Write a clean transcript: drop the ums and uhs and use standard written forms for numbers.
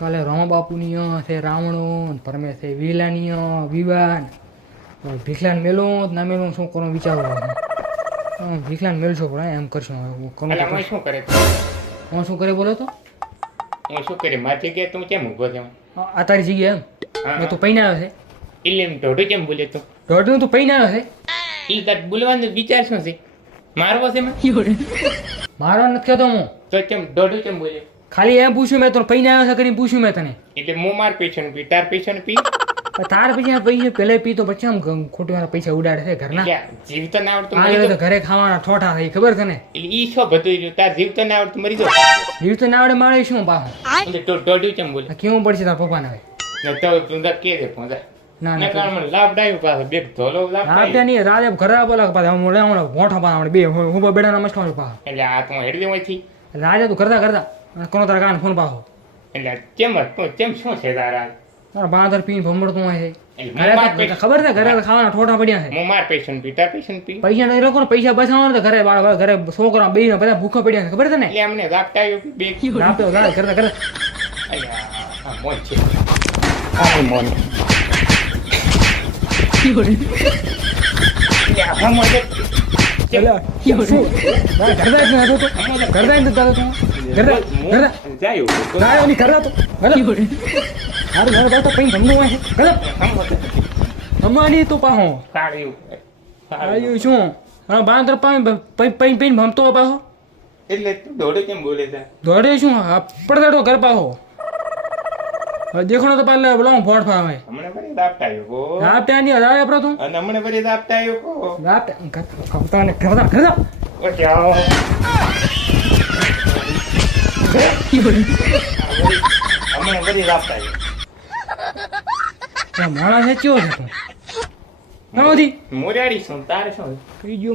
કાલે રામા બાપુની છે રાવણો પરમે છે વિલાની વિવાન ભીખલાન મેલો ના મેલો શું કરો વિચારો ભીખલાન મેલશો પણ એમ કરશું શું કરે હું શું કરે બોલો તો હું શું કરે મારી જગ્યાએ તું કેમ ઊભો છે આ તારી જગ્યા એમ તું પૈને આવ્યો છે એટલે એમ દોઢું કેમ બોલે તું દોઢું તું પૈને આવ્યો છે એ તાર બોલવાનો વિચાર શું છે મારવો છે એમાં મારો નથી કહેતો હું તો કેમ દોઢું કેમ બોલે ખાલી એમ પૂછ્યું મેં તને પૈને આવ્યો છે કરીને પૂછ્યું મેં તને એટલે હું માર પૈસા પી તાર પૈસા પી તાર પૈસા પહેલે પી તો પછી આમ ખોટી વાર પૈસા ઉડાડે છે ઘરના જીવ તો ના આવડતું આ તો ઘરે ખાવાના ઠોઠા થઈ ખબર તને એટલે ઈ શું બધું રહ્યું તાર જીવ તો ના આવડતું મરી જાવ જીવ તો ના આવડે મારે શું પાહો એટલે દોઢું કેમ બોલે કેવું પડશે તાર પપ્પાને હવે તો તું તાર કે દે પહોંચા ના ના કારણ મને લાભ ડાયું પાસે બે ધોલો લાભ આપડે નહીં રાતે ઘરે બોલા પાછા મોઠા પાછા બે હું બેડા નમસ્કાર પાછો એટલે આ તું હેડી દેવાથી રાતે તું કરતા કરતા કોનો તારા કાન ફોન પાછો એટલે કેમ કેમ શું છે તારા તારા બાંધર પીને ભમડતું હોય છે એટલે ખબર છે ઘરે ખાવાના ઠોઠા પડ્યા છે હું માર પૈસા પી તાર પૈસા પી પૈસા નહીં લોકો પૈસા બચાવવાના તો ઘરે ઘરે છોકરા બે બધા ભૂખા પડ્યા છે ખબર છે ને એટલે અમને રાખતા આવ્યું બે આપતો કરતા કરતા આ મોન છે આ મોન હા મોન અમારી તો પાહો સારું શું બાંધર પૈન ભમતો પાહો એટલે તું દોડે કેમ બોલે છે દોડે શું પડદાડો ઘર પાહો દેખણો તો પાલે બોલાવું ફોડ ફાવે હમણે ફરી દાપતા આવ્યો આપતા ની હરાય આપડો તું અને હમણે ફરી દાપતા આવ્યો કો આપતા ખવતા ને ખવતા ખવતા ઓકે આવો હમણે ફરી દાપતા આવ્યો માણસ છે ચો છે તું ના મોદી મોરાડી શું તારે શું કઈ ગયો